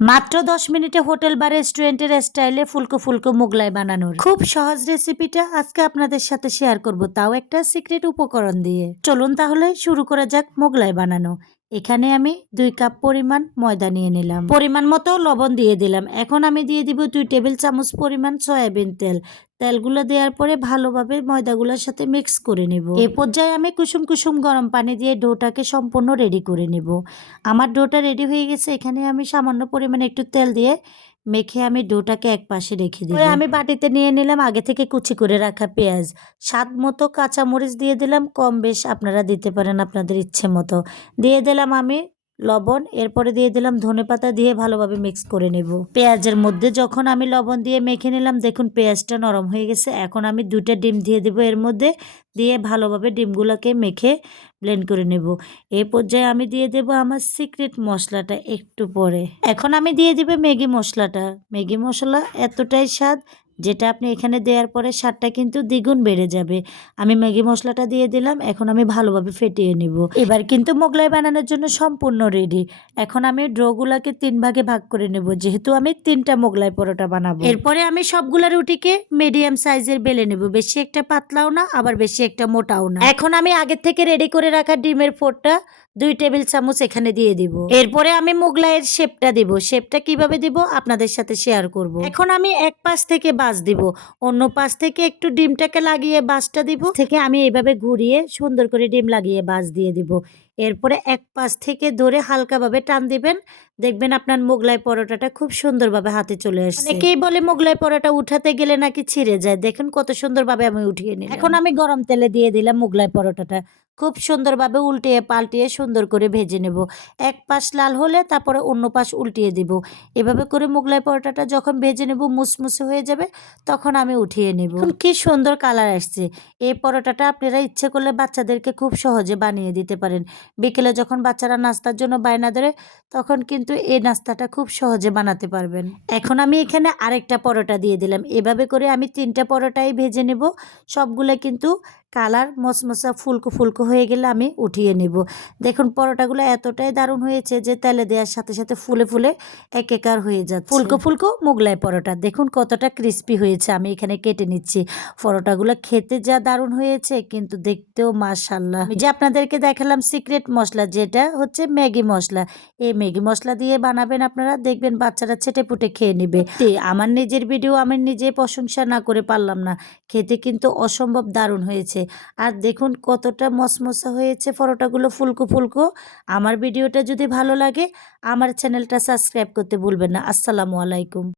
মাত্র 10 মিনিটে হোটেল বা রেস্টুরেন্টের স্টাইলে ফুলকো ফুলকো মোগলাই বানানোর খুব সহজ রেসিপিটা আজকে আপনাদের সাথে শেয়ার করব, তাও একটা সিক্রেট উপকরণ দিয়ে। চলুন তাহলে শুরু করা যাক মোগলাই বানানো। এখানে আমি 2 কাপ পরিমাণ ময়দা নিয়ে নিলাম, পরিমাণ মতো লবণ দিয়ে দিলাম। এখন আমি দিয়ে দিব 2 টেবিল চামচ পরিমাণ সয়াবিন তেল। তেলগুলো দেওয়ার পরে ভালোভাবে ময়দাগুলোর সাথে মিক্স করে নেব। এই পর্যায়ে আমি কুসুম কুসুম গরম পানি দিয়ে ডোটাকে সম্পূর্ণ রেডি করে নেব। আমার ডোটা রেডি হয়ে গেছে। এখানে আমি সামান্য পরিমাণে একটু তেল দিয়ে মেখে আমি ডোটাকে এক পাশে রেখে দিই। আমি বাটিতে নিয়ে নিলাম আগে থেকে কুচি করে রাখা পেঁয়াজ, স্বাদ মতো কাঁচামরিচ দিয়ে দিলাম, কম বেশ আপনারা দিতে পারেন আপনাদের ইচ্ছে মতো। দিয়ে দিলাম আমি লবণ, এরপরে দিয়ে দিলাম ধনেপাতা দিয়ে ভালোভাবে মিক্স করে নেব। পেঁয়াজের মধ্যে যখন আমি লবণ দিয়ে মেখে নিলাম, দেখুন পেঁয়াজটা নরম হয়ে গেছে। এখন আমি 2টা ডিম দিয়ে দেবো এর মধ্যে, দিয়ে ভালোভাবে ডিমগুলোকে মেখে ব্লেন্ড করে নেব। এই পর্যায়ে আমি দিয়ে দেব আমার সিক্রেট মশলাটা একটু পরে। এখন আমি দিয়ে দিব ম্যাগি মশলাটা। ম্যাগি মশলা এতটাই স্বাদ, যেটা আপনি এখানে দেওয়ার পরে স্বাদটা কিন্তু দ্বিগুণ বেড়ে যাবে। আমি ম্যাগি মশলাটা দিয়ে দিলাম। এখন আমি ভালোভাবে ফেটিয়ে নিব। এবার কিন্তু মোগলাই বানানোর জন্য সম্পূর্ণ রেডি। এখন আমি ডোগুলাকে 3 ভাগে ভাগ করে নেব, যেহেতু আমি 3টা মোগলাই পরোটা বানাবো। এরপরে আমি সবগুলা রুটিকে মিডিয়াম সাইজের বেলে নেব, বেশি একটা পাতলাও না আবার বেশি একটা মোটাও না। এখন আমি আগে থেকে রেডি করে রাখা ডিমের ফোড়টা 2 টেবিল চামচ এখানে দিয়ে দিব। এরপরে আমি মোগলাইয়ের শেপটা দিব। শেপটা কিভাবে দিব আপনাদের সাথে শেয়ার করব। এখন আমি এক পাশ থেকে বাস দিব, অন্য পাশ থেকে একটু ডিমটাকে লাগিয়ে বাসটা দিব। থেকে আমি এইভাবে ঘুরিয়ে সুন্দর করে ডিম লাগিয়ে বাস দিয়ে দিব। এরপরে এক পাশ থেকে ধরে হালকাভাবে টান দিবেন, দেখবেন আপনার মোগলাই পরোটাটা খুব সুন্দরভাবে হাতে চলে আসছে। অনেকেই বলে মোগলাই পরোটা উঠাতে গেলে নাকি ছিঁড়ে যায়, দেখুন কত সুন্দরভাবে আমি উঠিয়ে নিই। এখন আমি গরম তেলে দিয়ে দিলাম মোগলাই পরোটাটা, খুব সুন্দরভাবে উল্টিয়ে পাল্টিয়ে সুন্দর করে ভেজে নেব। এক পাশ লাল হলে তারপরে অন্য পাশ উল্টিয়ে দিব। এভাবে করে মোগলাই পরোটাটা যখন ভেজে নেব মুসমুসে হয়ে যাবে, তখন আমি উঠিয়ে নেব। কি সুন্দর কালার আসছে। এই পরোটাটা আপনারা ইচ্ছে করলে বাচ্চাদেরকে খুব সহজে বানিয়ে দিতে পারেন। বিকেলে যখন বাচ্চারা নাস্তার জন্য বায়না ধরে, তখন কিন্তু এই নাস্তাটা খুব সহজে বানাতে পারবেন। এখন আমি এখানে আরেকটা পরোটা দিয়ে দিলাম। এভাবে করে আমি 3টা পরোটাই ভেজে নেব। সবগুলো কিন্তু কালার মচমচা ফুলকো ফুলকো হয়ে গেলে আমি উঠিয়ে নেব। দেখুন পরোটাগুলো এতটাই দারুণ হয়েছে যে তেলে দেওয়ার সাথে সাথে ফুলে ফুলে একাকার হয়ে যাচ্ছে। ফুলকো ফুলকো মোগলাই পরোটা দেখুন কতটা ক্রিস্পি হয়েছে। আমি এখানে কেটে নিচ্ছি। পরোটাগুলো খেতে যা দারুণ হয়েছে, কিন্তু দেখতেও মাশাআল্লাহ। আমি যে আপনাদেরকে দেখালাম সিক্রেট মশলা, যেটা হচ্ছে ম্যাগি মশলা, এই ম্যাগি মশলা দিয়ে বানাবেন আপনারা, দেখবেন বাচ্চারা ছেটেপুটে খেয়ে নেবে। আমার নিজের ভিডিও আমি নিজে প্রশংসা না করে পারলাম না, খেতে কিন্তু অসম্ভব দারুণ হয়েছে। আর দেখুন কতটা মচমচা হয়েছে পরোটাগুলো ফুলকো ফুলকো। আমার ভিডিওটা যদি ভালো লাগে আমার চ্যানেলটা সাবস্ক্রাইব করতে ভুলবেন না। আসসালামু আলাইকুম।